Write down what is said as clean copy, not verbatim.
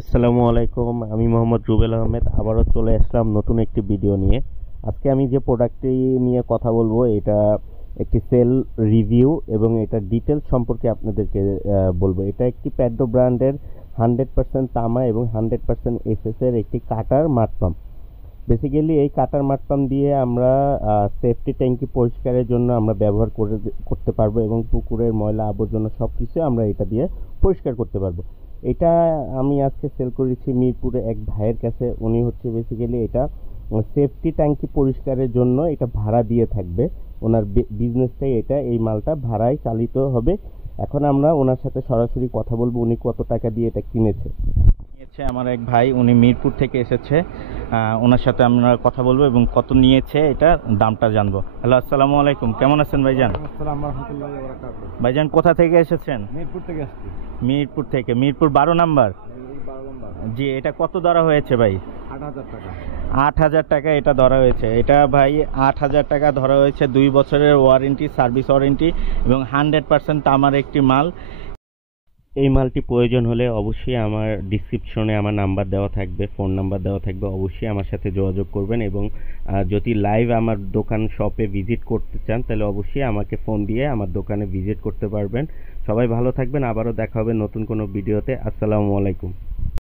আসসালামু আলাইকুম। আমি মোহাম্মদ রুবেল আহমেদ আবারও চলে আসলাম নতুন একটি ভিডিও নিয়ে। আজকে আমি যে প্রোডাক্টটি নিয়ে কথা বলবো এটা একটি সেল রিভিউ এবং এটা ডিটেলস সম্পর্কে আপনাদেরকে বলবো। এটা একটি প্যাডো ব্র্যান্ডের 100% তামা এবং 100% এসএস এর একটি কাটার মাড পাম্প। বেসিক্যালি এই কাটার মাড পাম্প দিয়ে আমরা সেফটি ট্যাঙ্কি পরিষ্কারের জন্য আমরা ব্যবহার করতে পারবো এবং পুকুরের ময়লা আবর্জনা সব কিছু আমরা এটা দিয়ে পরিষ্কার করতে পারবো। এটা আমি আজকে সেল করেছি মিরপুরে এক ভাইয়ের কাছে। উনি হচ্ছে বেসিক্যালি এটা সেফটি ট্যাঙ্কি পরিষ্কারের জন্য এটা ভাড়া দিয়ে থাকবে। ওনার বিজনেসটাই এটা, এই মালটা ভাড়ায় চালিত হবে। এখন আমরা ওনার সাথে সরাসরি কথা বলবো উনি কত টাকা দিয়ে এটা কিনেছে। নিয়েছে আমার এক ভাই, উনি মিরপুর থেকে এসেছে। ওনার সাথে আমরা কথা বলবো এবং কত নিয়েছে এটা দামটা জানবো। হ্যালো, আসসালামু আলাইকুম, কেমন আছেন ভাইজান? আসসালামু রাহমাতুল্লাহি ওয়া বারাকাতুহু। ভাইজান কোথা থেকে এসেছেন? মিরপুর থেকে আসছি। মিরপুর থেকে, মিরপুর 12 নাম্বার। মিরপুর 12 নম্বর। জি, এটা কত ধরা হয়েছে ভাই? ৮,০০০ টাকা। ৮,০০০ টাকা এটা ধরা হয়েছে। এটা ভাই ৮,০০০ টাকা ধরা হয়েছে। 2 বছরের ওয়ারেন্টি, সার্ভিস ওয়ারেন্টি এবং 100% তামার একটি মাল। এই মালটি প্রয়োজন হলে অবশ্যই আমার ডিসক্রিপশনে আমার নাম্বার দেওয়া থাকবে, ফোন নাম্বার দেওয়া থাকবে। অবশ্যই আমার সাথে যোগাযোগ করবেন এবং যদি লাইভ আমার দোকান শপে ভিজিট করতে চান তাহলে অবশ্যই আমাকে ফোন দিয়ে আমার দোকানে ভিজিট করতে পারবেন। সবাই ভালো থাকবেন, আবারও দেখা হবে নতুন কোনো ভিডিওতে। আসসালামু আলাইকুম।